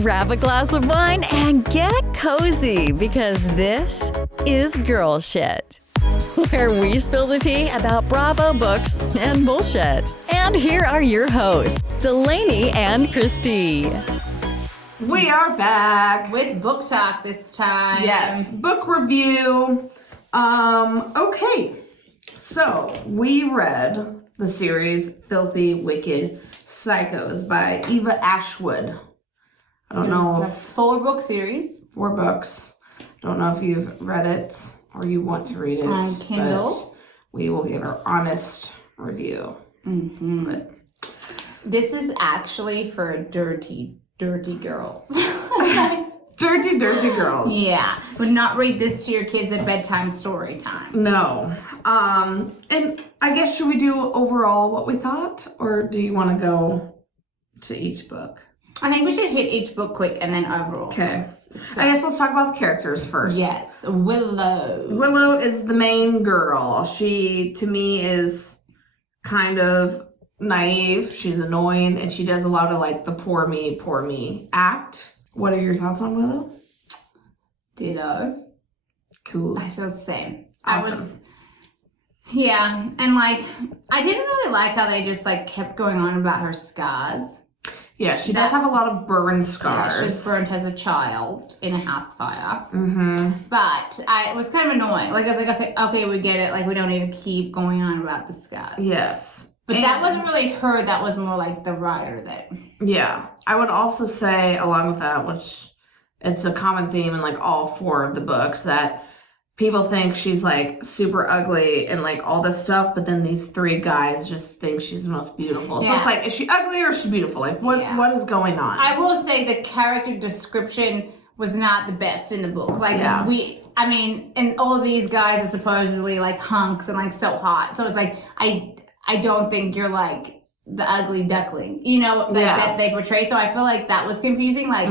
grab a glass of wine and get cozy because this is Girl Shit, where we spill the tea about Bravo books and bullshit. And here are your hosts, Delaney and Kristy. We are back with book talk this time. Yes, book review. Okay, so we read the series Filthy Wicked Psychos by Eva Ashwood. I don't know if... 4-book series. 4 books. Don't know if you've read it or you want to read it. On Kindle. But we will give our honest review. Mm-hmm. But this is actually for dirty girls. Dirty girls. Yeah. Would not read this to your kids at bedtime story time. No. And I guess should we do overall what we thought? Or do you want to go to each book? I think we should hit each book quick and then overall. Okay. So, I guess let's talk about the characters first. yes. Willow. Willow is the main girl. She, to me, is kind of naive. She's annoying, and she does a lot of, like, the poor me act. What are your thoughts on Willow? Ditto. Cool. I feel the same. Awesome. Yeah, and, like, I didn't really like how they just, like, kept going on about her scars. Yeah, she does have a lot of burn scars. Yeah, she's burnt as a child in a house fire. Mm-hmm. But it was kind of annoying. Like, I was like, okay, we get it. Like, we don't need to keep going on about the scars. Yes. But that wasn't really her. That was more like the writer that... Yeah. I would also say, along with that, which it's a common theme in, like, all 4 of the books, that people think she's, like, super ugly and, like, all this stuff, but then these 3 guys just think she's the most beautiful. So it's like, is she ugly or is she beautiful? Like, what is going on? I will say the character description was not the best in the book. Like, and all these guys are supposedly, like, hunks and, like, so hot. So it's like, I don't think you're, like, the ugly duckling, you know, that they portray. So I feel like that was confusing. Like,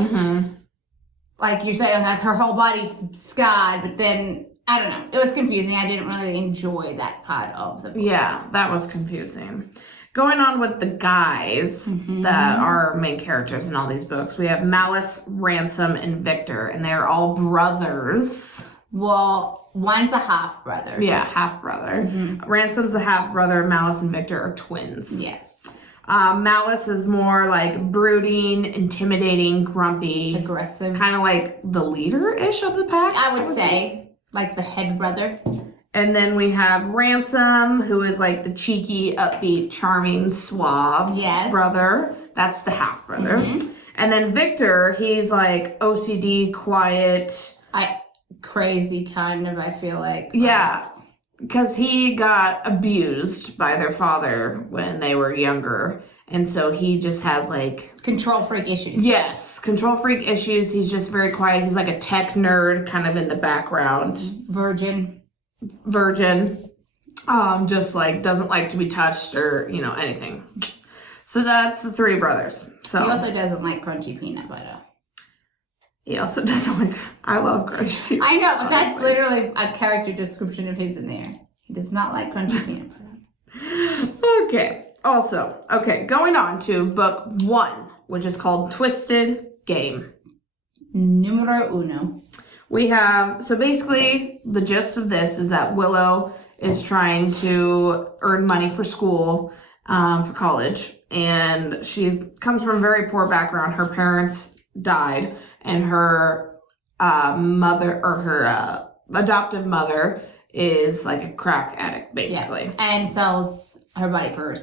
like you're saying, like, her whole body's scarred, but then... I don't know. It was confusing. I didn't really enjoy that part of the book. Yeah, that was confusing. Going on with the guys that are main characters in all these books, we have Malice, Ransom, and Victor, and they're all brothers. Well, one's a half-brother. Yeah, half-brother. Ransom's a half-brother. Malice and Victor are twins. Yes. Malice is more like brooding, intimidating, grumpy. Aggressive. Kind of like the leader-ish of the pack, I would say. Like the head brother. And then we have Ransom, who is like the cheeky, upbeat, charming, suave brother. That's the half-brother. And then Victor, he's like OCD, quiet. Crazy kind of, I feel like. Yeah, because he got abused by their father when they were younger. And so he just has like... Control freak issues. Yes, control freak issues. He's just very quiet. He's like a tech nerd kind of in the background. Virgin. Just like doesn't like to be touched or, you know, anything. So that's the 3 brothers. So he also doesn't like crunchy peanut butter. He also doesn't like... I love crunchy peanut butter. I know, but that's literally a character description of his in there. He does not like crunchy peanut butter. Okay. Also, going on to book 1, which is called Twisted Game. Numero uno. We have, so basically the gist of this is that Willow is trying to earn money for school, for college, and she comes from a very poor background. Her parents died, and her mother, or her adoptive mother, is like a crack addict, basically. Yeah. And sells her body for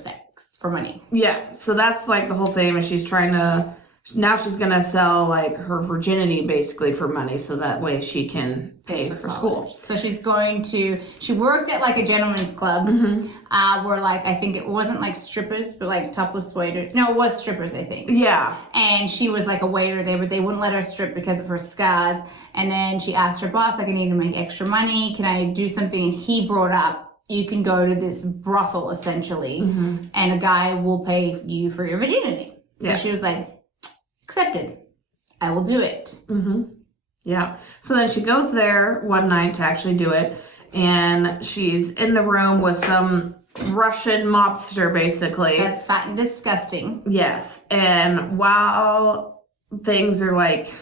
money. Yeah, so that's like the whole thing, is she's trying to, now she's gonna sell like her virginity basically for money, so that way she can pay for school. So she worked at like a gentleman's club, where like, I think it wasn't like strippers, but like topless waiters. No, it was strippers, I think. Yeah. And she was like a waiter there, but they wouldn't let her strip because of her scars. And then she asked her boss, like, I need to make extra money. Can I do something? And he brought up, you can go to this brothel, essentially, and a guy will pay you for your virginity. So she was like, accepted. I will do it. Yeah. So then she goes there one night to actually do it, and she's in the room with some Russian mobster, basically. That's fat and disgusting. Yes. And while things are like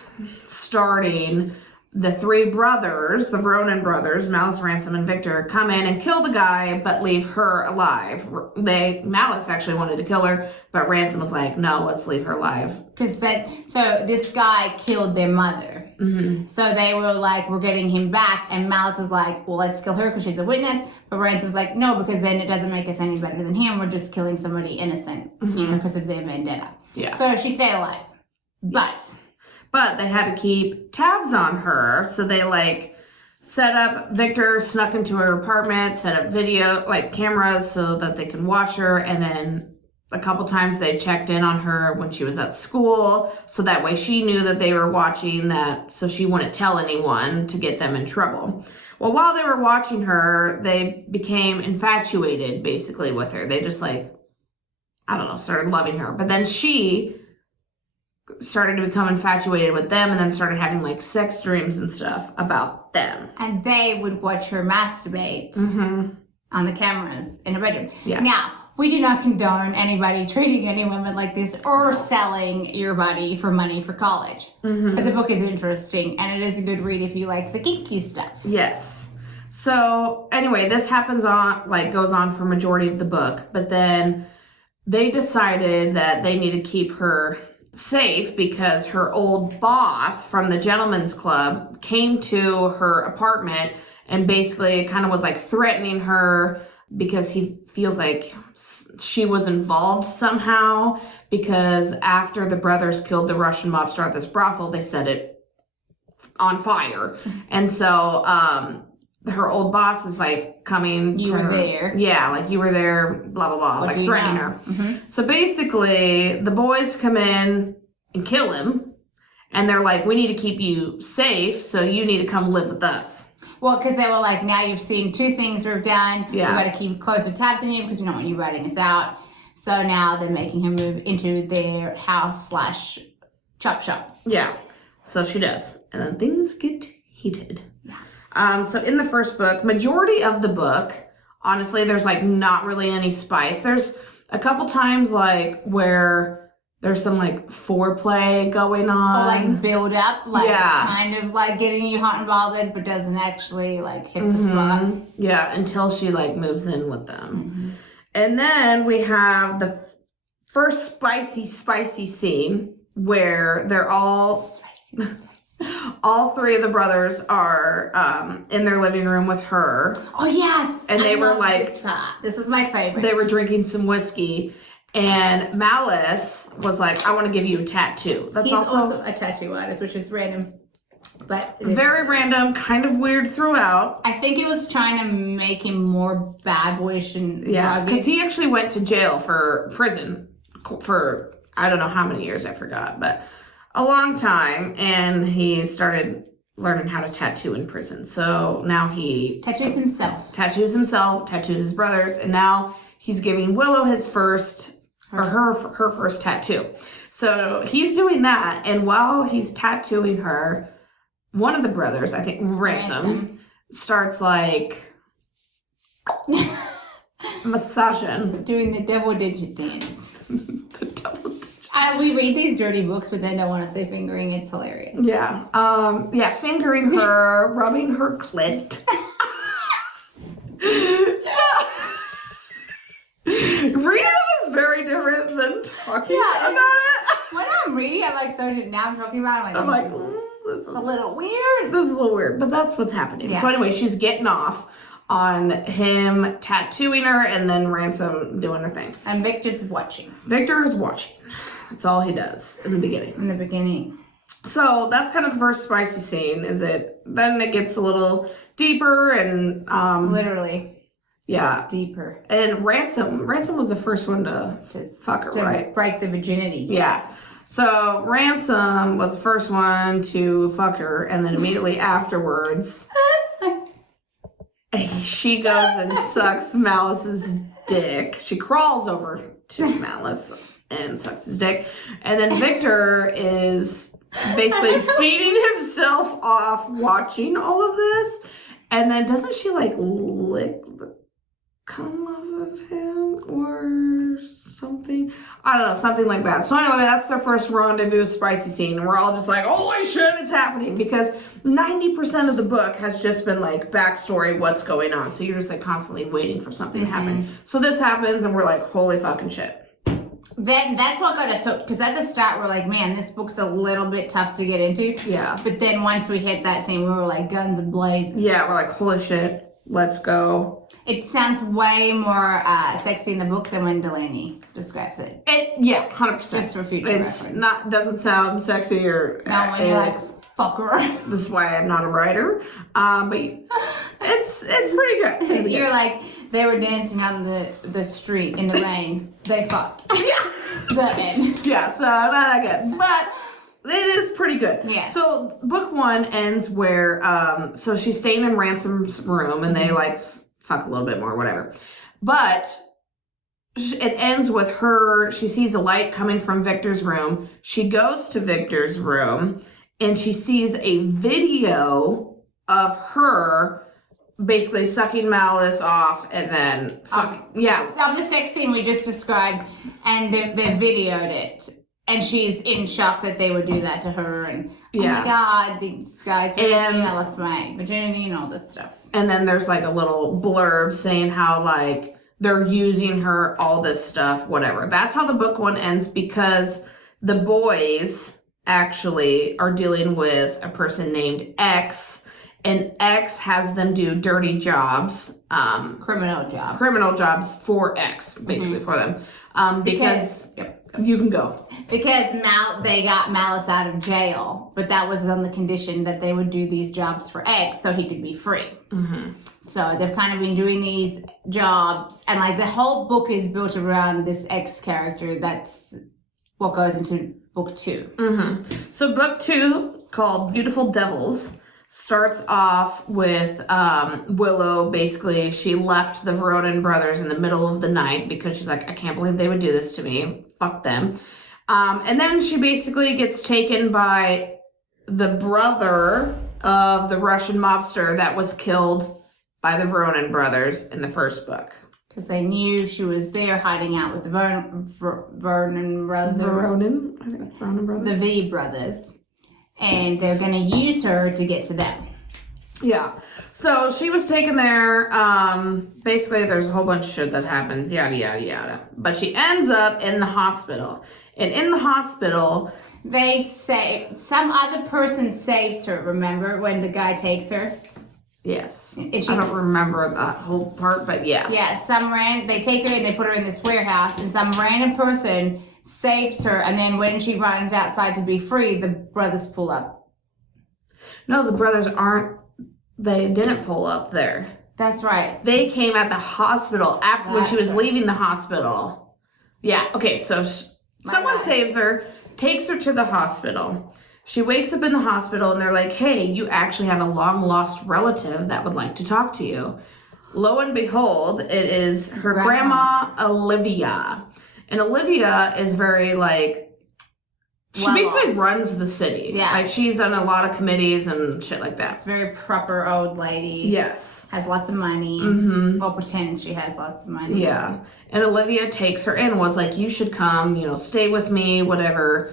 starting, the three brothers, the Ronan brothers, Malice, Ransom, and Victor, come in and kill the guy, but leave her alive. Malice actually wanted to kill her, but Ransom was like, no, let's leave her alive. So this guy killed their mother. Mm-hmm. So they were like, we're getting him back. And Malice was like, well, let's kill her because she's a witness. But Ransom was like, no, because then it doesn't make us any better than him. We're just killing somebody innocent, because of their vendetta. Yeah. So she stayed alive. Yes. But they had to keep tabs on her, so they like set up, Victor snuck into her apartment, set up video, like cameras so that they can watch her, and then a couple times they checked in on her when she was at school, so that way she knew that they were watching that, so she wouldn't tell anyone to get them in trouble. Well, while they were watching her, they became infatuated basically with her. They just like, I don't know, started loving her. But then she started to become infatuated with them and then started having like sex dreams and stuff about them. And they would watch her masturbate on the cameras in her bedroom. Yeah. Now, we do not condone anybody treating any women like this or selling your body for money for college. But the book is interesting and it is a good read if you like the kinky stuff. Yes. So anyway, this goes on for majority of the book, but then they decided that they need to keep her safe because her old boss from the gentleman's club came to her apartment and basically kind of was like threatening her because he feels like she was involved somehow, because after the brothers killed the Russian mob star at this brothel, they set it on fire. And so her old boss is like coming You to were her. there. Yeah, like you were there, blah, blah, blah, like threatening her. So basically, the boys come in and kill him, and they're like, we need to keep you safe, so you need to come live with us. Well, because they were like, now you've seen two things we've done. Yeah. We got to keep closer tabs on you because we don't want you writing us out. So now they're making him move into their house / chop shop. Yeah, so she does. And then things get heated. So in the first book, majority of the book, honestly, there's like not really any spice. There's a couple times like where there's some like foreplay going on. Or like build up, like kind of like getting you hot and bothered, but doesn't actually like hit the spot. Yeah, until she like moves in with them. And then we have the first spicy scene where they're all all three of the brothers are in their living room with her. Oh yes. And they were like, this is my favorite. They were drinking some whiskey, and Malice was like, I want to give you a tattoo. That's He's also a tattoo artist, which is random. But very random, kind of weird throughout. I think it was trying to make him more bad boyish and because he actually went to jail for prison for I don't know how many years, I forgot, but a long time, and he started learning how to tattoo in prison. So now he tattoos himself, tattoos his brothers, and now he's giving Willow his first or her first tattoo. So he's doing that, and while he's tattooing her, one of the brothers, I think Ransom, starts like massaging, doing the double digit dance. the double digit. We read these dirty books, but then don't want to say fingering. It's hilarious. Yeah. Fingering her, rubbing her clit. Reading it is very different than talking about it. When I'm reading, I'm like, so now I'm talking about it. I'm like, this is a little weird. This is a little weird, but that's what's happening. Yeah. So anyway, she's getting off on him tattooing her and then Ransom doing her thing. And Victor's watching. Victor is watching. That's all he does in the beginning. So that's kind of the first spicy scene, then it gets a little deeper and literally. Yeah. Deeper. And Ransom was the first one to fuck her, right? Break the virginity. Yeah. So Ransom was the first one to fuck her, and then immediately afterwards she goes and sucks Malice's dick. She crawls over to Malice and sucks his dick. And then Victor is basically beating himself off watching all of this. And then doesn't she like lick the cum off of him or something. I don't know, something like that. So anyway, that's their first rendezvous spicy scene. And we're all just like, holy shit, it's happening. Because 90% of the book has just been like backstory, what's going on. So you're just like constantly waiting for something to happen. So this happens and we're like, holy fucking shit. Then that's what got us hooked, because at the start we're like, man, this book's a little bit tough to get into. Yeah. But then once we hit that scene, we were like guns blazing. Yeah, we're like, holy shit, let's go. It sounds way more sexy in the book than when Delaney describes it. Yeah, 100%. Just for future It's reference. not, doesn't sound sexy or... No, when you're like, fuck her. This is why I'm not a writer. But it's pretty good. Pretty You're good. like, they were dancing on the street in the rain. They fucked. Yeah. The end. Yeah, so not good. But it is pretty good. Yeah. So book one ends where, so she's staying in Ransom's room and they like fuck a little bit more, whatever. But it ends with her, she sees a light coming from Victor's room. She goes to Victor's room and she sees a video of her basically sucking Malice off and then Of the sex scene we just described, and they videoed it, and she's in shock that they would do that to her, and oh my god, these guys are I lost my virginity and all this stuff. And then there's like a little blurb saying how like they're using her, all this stuff, whatever. That's how the book one ends, because the boys actually are dealing with a person named X. And X has them do dirty jobs, Criminal jobs for X, basically for them, because you can go. Because they got Malice out of jail, but that was on the condition that they would do these jobs for X so he could be free. So they've kind of been doing these jobs, and like the whole book is built around this X character. That's what goes into book two. So book two, called Beautiful Devils, starts off with Willow. Basically, she left the Veronin brothers in the middle of the night because she's like, I can't believe they would do this to me. Fuck them. And then she basically gets taken by the brother of the Russian mobster that was killed by the Veronin brothers in the first book. Because they knew she was there hiding out with the Vernon brothers. Veronin? I think Veronin brothers. The V brothers. And they're going to use her to get to them. Yeah. So she was taken there. Basically, there's a whole bunch of shit that happens, yada, yada, yada. But she ends up in the hospital. And in the hospital... They say some other person saves her, remember, when the guy takes her? Yes. I don't remember that whole part, but yeah. Yeah, they take her and they put her in this warehouse, and some random person saves her, and then when she runs outside to be free, the brothers pull up. No, the brothers they didn't pull up there. That's right. They came at the hospital when she was leaving the hospital. Yeah, okay, so someone saves her, takes her to the hospital. She wakes up in the hospital and they're like, hey, you actually have a long lost relative that would like to talk to you. Lo and behold, it is her grandma Olivia. And Olivia is very like, she basically runs the city. Yeah. Like she's on a lot of committees and shit like that. It's a very proper old lady. Yes. Has lots of money. Well, pretends she has lots of money. Yeah. And Olivia takes her in, was like, you should come, stay with me, whatever.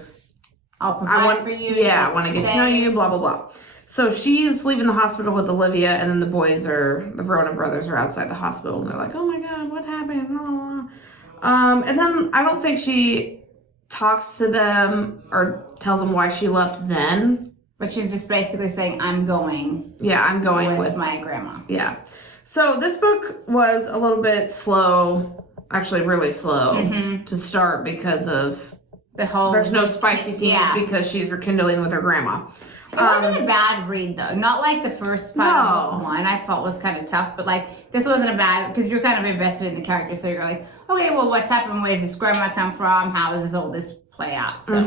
I'll provide for you. Yeah, I want to get to know you, blah, blah, blah. So she's leaving the hospital with Olivia, and then the Veronin brothers are outside the hospital, and they're like, oh my God, what happened? Blah, blah, blah. And then I don't think she talks to them or tells them why she left then. But she's just basically saying, I'm going. Yeah, I'm going with my grandma. Yeah. So this book was a little bit slow, actually really slow to start because of there's no spicy scenes because she's rekindling with her grandma. It wasn't a bad read though. Not like the first part of book one I felt was kind of tough, but like this wasn't a bad, because you're kind of invested in the character, so you're like, okay, well, what's happened? Where's this grandma come from? How does all this play out? So.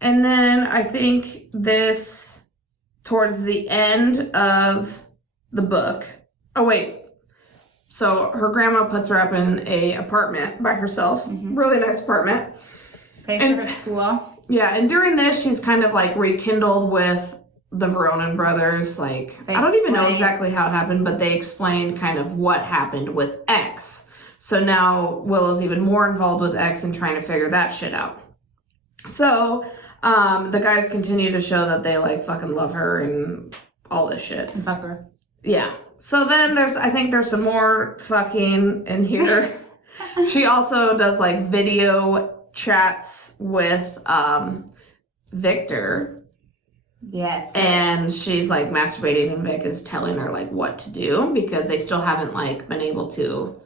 And then I think this, towards the end of the book, so her grandma puts her up in a apartment by herself, really nice apartment. Pays for her school. Yeah, and during this, she's kind of like rekindled with the Veronin brothers. Like, I don't even know exactly how it happened, but they explained kind of what happened with X. So now Willow's even more involved with X and trying to figure that shit out. So the guys continue to show that they like fucking love her and all this shit. And fuck her. Yeah. So then I think there's some more fucking in here. She also does like video chats with Victor. Yes. And she's like masturbating and Vic is telling her like what to do because they still haven't like been able to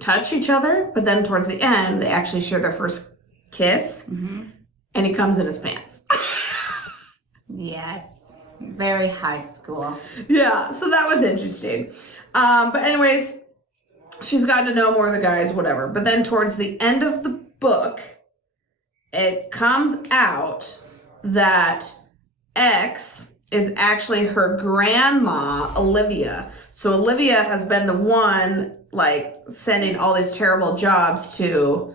touch each other. But then towards the end, they actually share their first kiss and he comes in his pants. Yes. Very high school. Yeah, so that was interesting. But anyways, she's gotten to know more of the guys, whatever. But then towards the end of the book, it comes out that X is actually her grandma, Olivia. So Olivia has been the one, like, sending all these terrible jobs to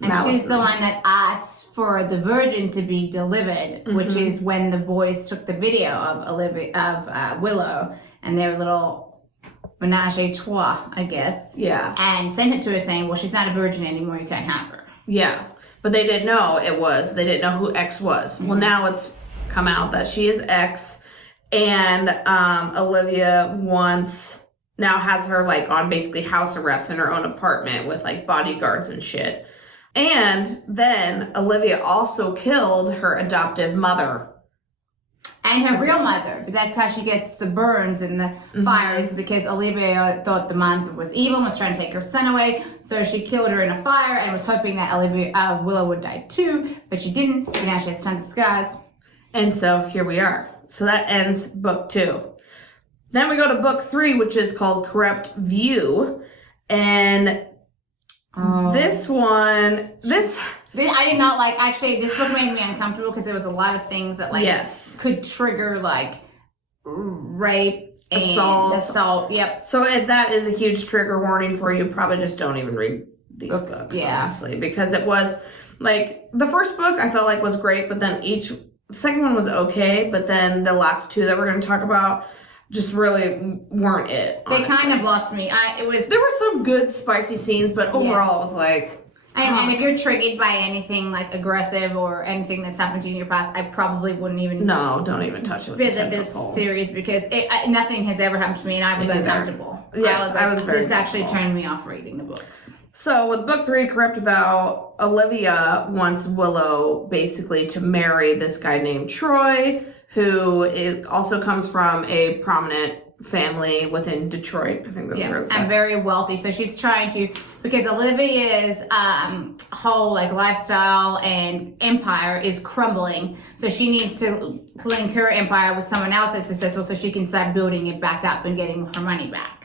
And she's the one that asked for the virgin to be delivered, which is when the boys took the video of Willow and their little menage a trois, I guess. Yeah. And sent it to her saying, well, she's not a virgin anymore, you can't have her. Yeah. But they didn't know they didn't know who X was. Well, now it's come out that she is X, and Olivia now has her like on basically house arrest in her own apartment with like bodyguards and shit. And then Olivia also killed her adoptive mother. And her real mother. But that's how she gets the burns and the fires, because Olivia thought the mother was evil and was trying to take her son away. So she killed her in a fire and was hoping that Willow would die too. But she didn't. And now she has tons of scars. And so here we are. So that ends book 2. Then we go to book 3, which is called Corrupt View. And this one, I did not like, actually, this book made me uncomfortable because there was a lot of things that like could trigger like rape and assault. Yep. So if that is a huge trigger warning for you, probably just don't even read these books, honestly. Because it was like, the first book I felt like was great, but then the second one was okay, but then the last 2 that we're going to talk about just really weren't it. Honestly. They kind of lost me. There were some good spicy scenes, but overall it was like. And if you're triggered by anything like aggressive or anything that's happened to you in your past, I probably wouldn't even. No, don't even touch it. Visit this series because nothing has ever happened to me, and I was uncomfortable. Yes, I was very. This actually turned me off reading the books. So with book 3, Corrupt Vow, Olivia wants Willow basically to marry this guy named Troy, who also comes from a prominent family within Detroit. I think that's where it's and very wealthy. So she's trying to, because Olivia's whole like lifestyle and empire is crumbling. So she needs to link her empire with someone else that's successful so she can start building it back up and getting her money back.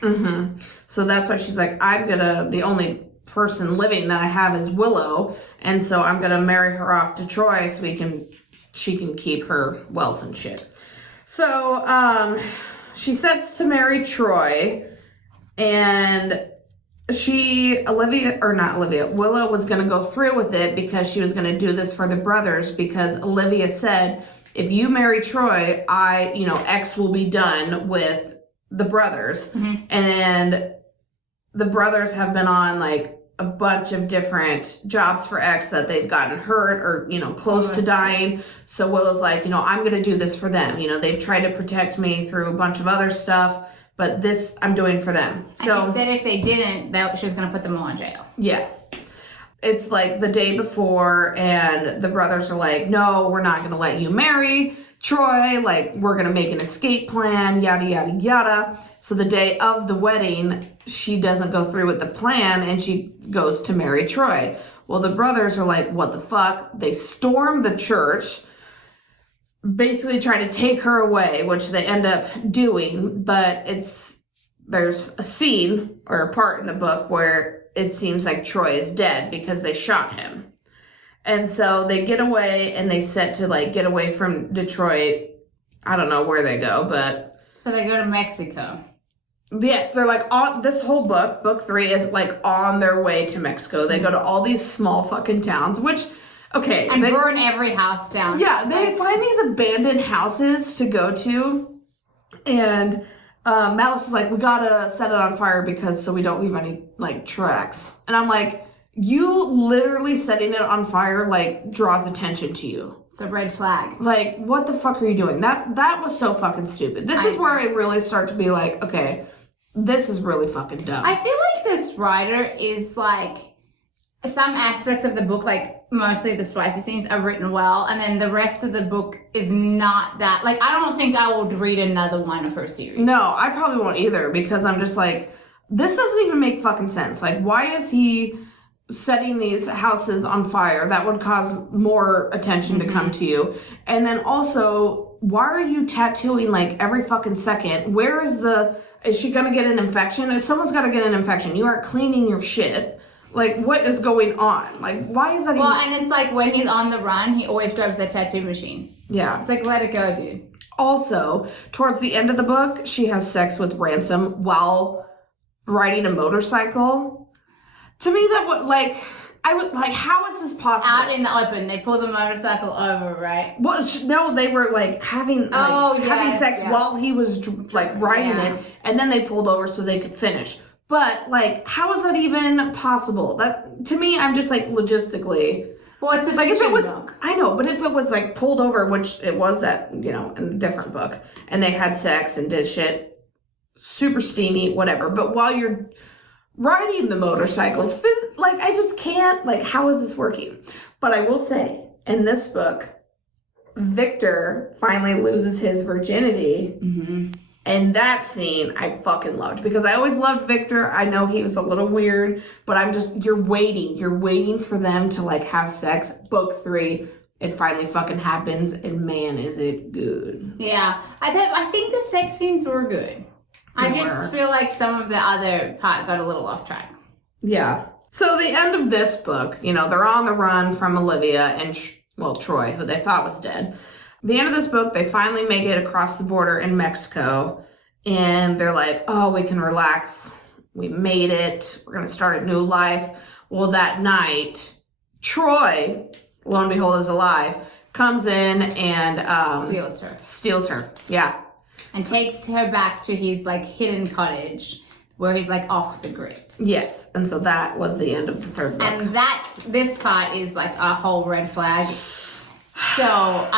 So that's why she's like, the only person living that I have is Willow, and so I'm gonna marry her off to Troy so she can keep her wealth and shit. So she sets to marry Troy, and Willow was gonna go through with it because she was gonna do this for the brothers, because Olivia said, if you marry Troy, X will be done with the brothers. And the brothers have been on like a bunch of different jobs for X that they've gotten hurt or, close to dying. So Willow's like, I'm going to do this for them. They've tried to protect me through a bunch of other stuff, but this I'm doing for them. So and she said if they didn't, that she was going to put them all in jail. Yeah. It's like the day before, and the brothers are like, no, we're not going to let you marry Troy. Like, we're going to make an escape plan, yada, yada, yada. So the day of the wedding, she doesn't go through with the plan, and she goes to marry Troy. Well, the brothers are like, what the fuck? They storm the church, basically trying to take her away, which they end up doing. But there's a scene or a part in the book where it seems like Troy is dead because they shot him. And so they get away, and they set to like get away from Detroit. I don't know where they go, but. So they go to Mexico. Yes, they're like on this whole book 3 is like on their way to Mexico. They go to all these small fucking towns, which, okay. And burn every house down. Yeah, they find these abandoned houses to go to. And Malice is like, we gotta set it on fire so we don't leave any, like, tracks. And I'm like, you literally setting it on fire, like, draws attention to you. It's a red flag. Like, what the fuck are you doing? That was so fucking stupid. This is where I really start to be like, okay, this is really fucking dumb. I feel like this writer is like, some aspects of the book, like mostly the spicy scenes, are written well, and then the rest of the book is not that. Like, I don't think I would read another one of her series. No, I probably won't either, because I'm just like, this doesn't even make fucking sense. Like, why is he setting these houses on fire? That would cause more attention to come to you. And then also, why are you tattooing like every fucking second? Where is she gonna get an infection? If someone's gotta get an infection, you aren't cleaning your shit. Like, what is going on? Like, why is that Well, and it's like, when he's on the run, he always grabs a tattoo machine. Yeah. It's like, let it go, dude. Also, towards the end of the book, she has sex with Ransom while riding a motorcycle. To me, that would, like, I would, like, how is this possible? Out in the open. They pull the motorcycle over, right? Well, no, they were, like, having sex while he was, like, riding it, and then they pulled over so they could finish. But, like, how is that even possible? That, to me, I'm just, like, logistically... Well, it's a like, if it was, book. I know, but if it was, like, pulled over, which it was that, you know, in a different book, and they had sex and did shit, super steamy, whatever, but while you're riding the motorcycle, like, I just can't, like, how is this working? But I will say, in this book, Victor finally loses his virginity. Mm-hmm. And that scene I fucking loved, because I always loved Victor. I know he was a little weird, but you're waiting for them to, like, have sex. Book 3, it finally fucking happens, and man, is it good. Yeah, I think the sex scenes were good. I just feel like some of the other part got a little off track. Yeah. So the end of this book, you know, they're on the run from Olivia and, Troy, who they thought was dead. The end of this book, they finally make it across the border in Mexico, and they're like, oh, we can relax. We made it. We're going to start a new life. Well, that night, Troy, lo and behold, is alive, comes in and... Steals her, yeah. And takes her back to his, like, hidden cottage, where he's, like, off the grid. Yes, and so that was the end of the third book. And this part is, like, a whole red flag. So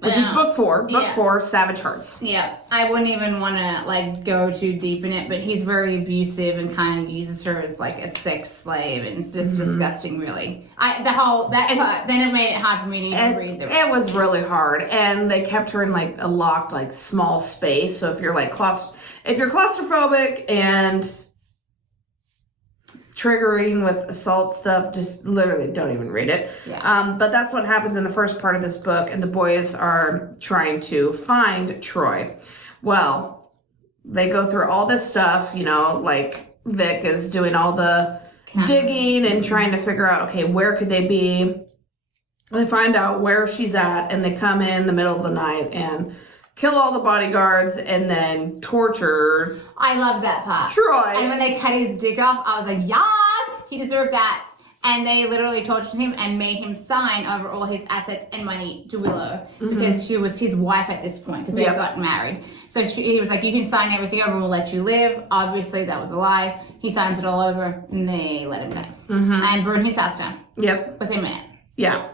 which is book 4. Book 4, Savage Hearts. Yeah, I wouldn't even want to, like, go too deep in it, but he's very abusive and kind of uses her as, like, a sex slave, and it's just disgusting, really. Then it made it hard for me to even read the rest. It was really hard, and they kept her in, like, a locked, like, small space. So if you're like if you're claustrophobic and triggering with assault stuff, just literally don't even read it. Yeah. But that's what happens in the first part of this book, and the boys are trying to find Troy. Well, they go through all this stuff, you know, like Vic is doing all the digging and trying to figure out, okay, where could they be? They find out where she's at, and they come in the middle of the night and kill all the bodyguards and then torture. I love that part. Troy. And when they cut his dick off, I was like, yes, he deserved that. And they literally tortured him and made him sign over all his assets and money to Willow, because she was his wife at this point, because they had gotten married. So he was like, you can sign everything over, we'll let you live. Obviously, that was a lie. He signs it all over, and they let him die. And burn his house down. Yep. Within a minute. Yeah.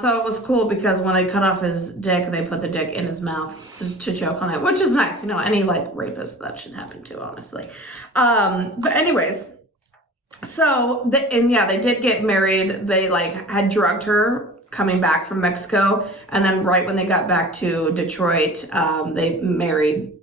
So it was cool because when they cut off his dick, they put the dick in his mouth to choke on it, which is nice. You know, any, like, rapist, that should happen to, honestly. But anyways, so, they did get married. They, like, had drugged her coming back from Mexico. And then right when they got back to Detroit, they married,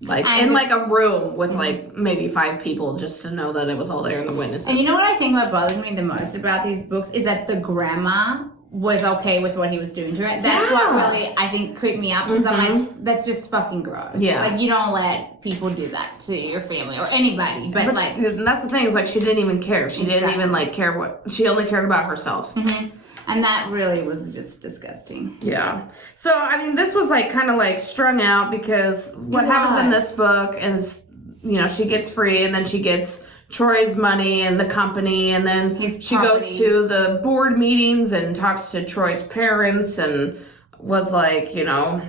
like, in, like, a room with, like, maybe 5 people, just to know that it was all there in the witnesses. And you know what I think what bothers me the most about these books is that the grandma was okay with what he was doing to her. That's what really, I think, creeped me out, because I'm like, that's just fucking gross. Yeah. Like, you don't let people do that to your family or anybody. But like... And that's the thing, is, like, she didn't even care. She didn't even, like, care what... She only cared about herself. And that really was just disgusting. Yeah. So, I mean, this was, like, kind of, like, strung out, because what happens in this book is, you know, she gets free, and then she gets Troy's money and the company, and then she goes to the board meetings and talks to Troy's parents and was like, you know,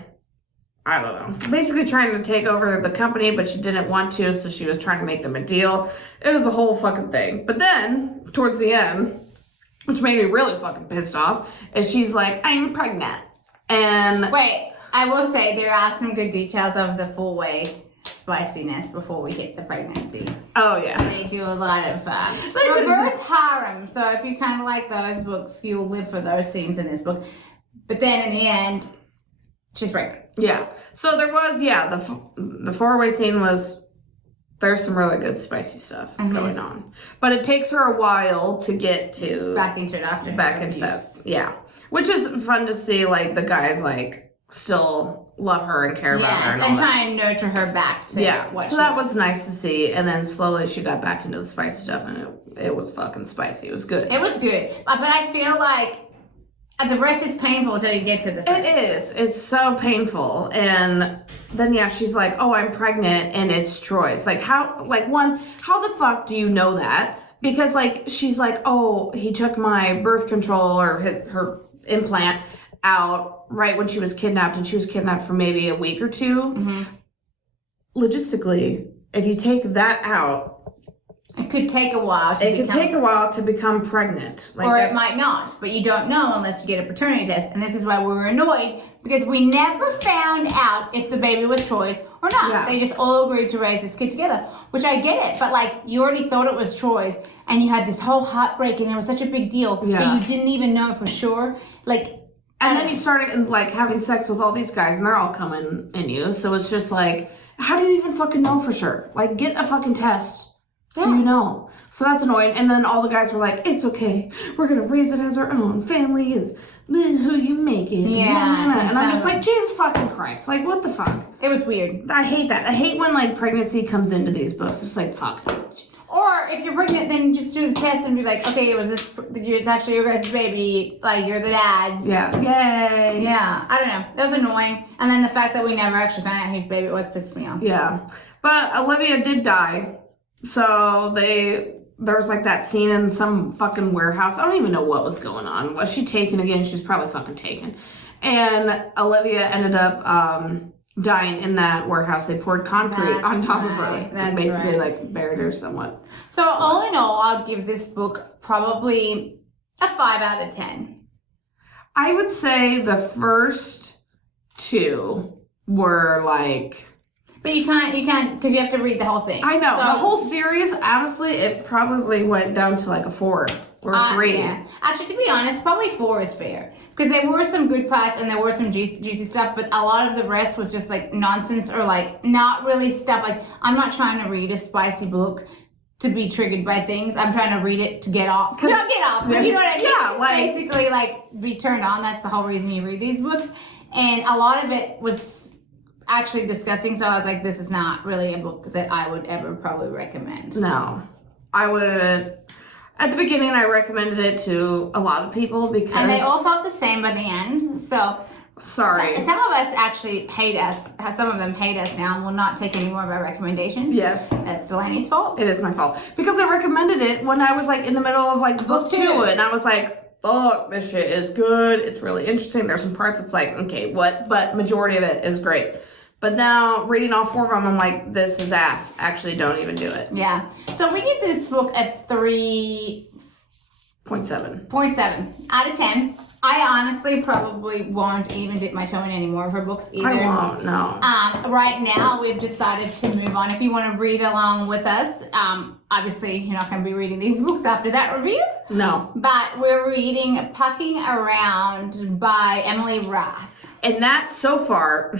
I don't know. Basically trying to take over the company, but she didn't want to, so she was trying to make them a deal. It was a whole fucking thing. But then, towards the end, which made me really fucking pissed off, is she's like, I'm pregnant. And... Wait, I will say there are some good details of the full way spiciness before we hit the pregnancy. Oh, yeah. They do a lot of reverse harem. So if you kind of like those books, you'll live for those scenes in this book. But then in the end, she's pregnant. Yeah. So there was, the four-way scene was, there's some really good spicy stuff going on. But it takes her a while to get to... Back into it after back into that. Yeah. Which is fun to see, like, the guys, like, still love her and care about her and all and that. try and nurture her back to what so that was nice to see. And then slowly she got back into the spicy stuff, and it was fucking spicy. It was good. It was good. But I feel like the rest is painful until you get to this. It is. It's so painful. And then, she's like, oh, I'm pregnant, and it's Troy's. Like, how the fuck do you know that? Because, like, she's like, oh, he took my birth control or her implant out right when she was kidnapped, and she was kidnapped for maybe a week or two. Logistically, if you take that out, it could take a while to become pregnant. Like or it might not, but you don't know unless you get a paternity test. And this is why we were annoyed, because we never found out if the baby was Troy's or not. Yeah. They just all agreed to raise this kid together, which I get it. But, like, you already thought it was Troy's, and you had this whole heartbreak, and it was such a big deal, but you didn't even know for sure. Like, and then you started, like, having sex with all these guys, and they're all coming in you. So it's just like, how do you even fucking know for sure? Like, get a fucking test so you know. So that's annoying. And then all the guys were like, it's okay. We're going to raise it as our own. Family is who you make it. Yeah. And I'm just like, Jesus fucking Christ. Like, what the fuck? It was weird. I hate that. I hate when, like, pregnancy comes into these books. It's like, fuck. Or if you're pregnant, then just do the test and be like, okay, it's actually your guys' baby. Like, you're the dads. Yeah. Yay. Yeah. I don't know. That was annoying. And then the fact that we never actually found out whose baby it was pissed me off. Yeah. But Olivia did die. So there was like that scene in some fucking warehouse. I don't even know what was going on. Was she taken again? She was probably fucking taken. And Olivia ended up dying in that warehouse. They poured concrete on top of her. That's basically like buried her somewhat. So all in all, I'll give this book probably a 5 out of 10. I would say the first 2 were like... But you can't, because you have to read the whole thing. I know. So, the whole series, honestly, it probably went down to like a 4 or 3. Yeah. Actually, to be honest, probably 4 is fair. Because there were some good parts and there were some juicy stuff, but a lot of the rest was just like nonsense or like not really stuff. Like, I'm not trying to read a spicy book to be triggered by things. I'm trying to read it to get off. Not get off, but you know what I mean? Yeah, like... Basically, like, be turned on. That's the whole reason you read these books. And a lot of it was actually disgusting, so I was like, this is not really a book that I would ever probably recommend. No, I wouldn't. At the beginning, I recommended it to a lot of people because... And they all felt the same by the end, so... Sorry. Some of us actually hate us. Some of them hate us now and will not take any more of our recommendations. Yes. That's Delaney's fault. It is my fault. Because I recommended it when I was like in the middle of like book 2, and I was like, fuck, this shit is good. It's really interesting. There's some parts it's like, okay, what? But majority of it is great. But now, reading all 4 of them, I'm like, this is ass. Actually, don't even do it. Yeah. So we give this book a 3.7 out of 10. I honestly probably won't even dip my toe in any more of her books either. I won't, no. Right now, we've decided to move on. If you want to read along with us, obviously, you're not going to be reading these books after that review. No. But we're reading Pucking Around by Emily Rath. And that, so far...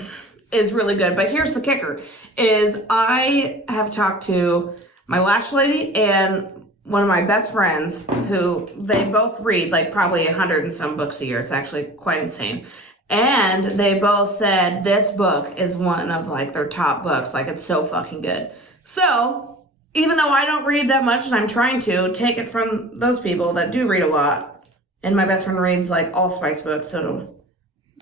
is really good. But here's the kicker, is I have talked to my lash lady and one of my best friends who they both read like probably 100 and some books a year. It's actually quite insane. And they both said this book is one of like their top books. Like, it's so fucking good. So even though I don't read that much and I'm trying to take it from those people that do read a lot, and my best friend reads like all spice books, so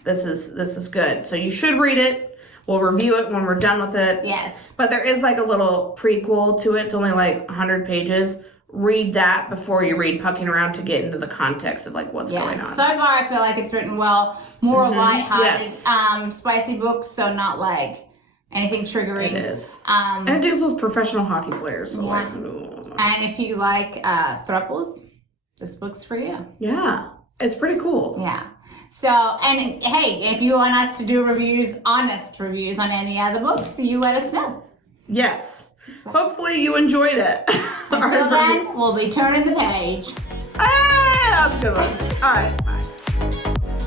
this is good. So you should read it. We'll review it when we're done with it. Yes. But there is like a little prequel to it. It's only like 100 pages. read that before you read Pucking Around to get into the context of like what's going on. So far, I feel like it's written well, more lighthearted, Yes. spicy books, so not like anything triggering. It is. And it deals with professional hockey players. So like, and if you like thruples, this book's for you. yeah, it's pretty cool. Yeah. So, and hey, if you want us to do reviews, honest reviews on any other books, you let us know. Yes. Hopefully you enjoyed it. Until then, we'll be turning the page. Hey, that was a good one. All right. Bye.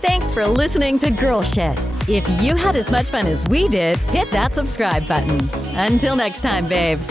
Thanks for listening to Girl Shit. If you had as much fun as we did, hit that subscribe button. Until next time, babes.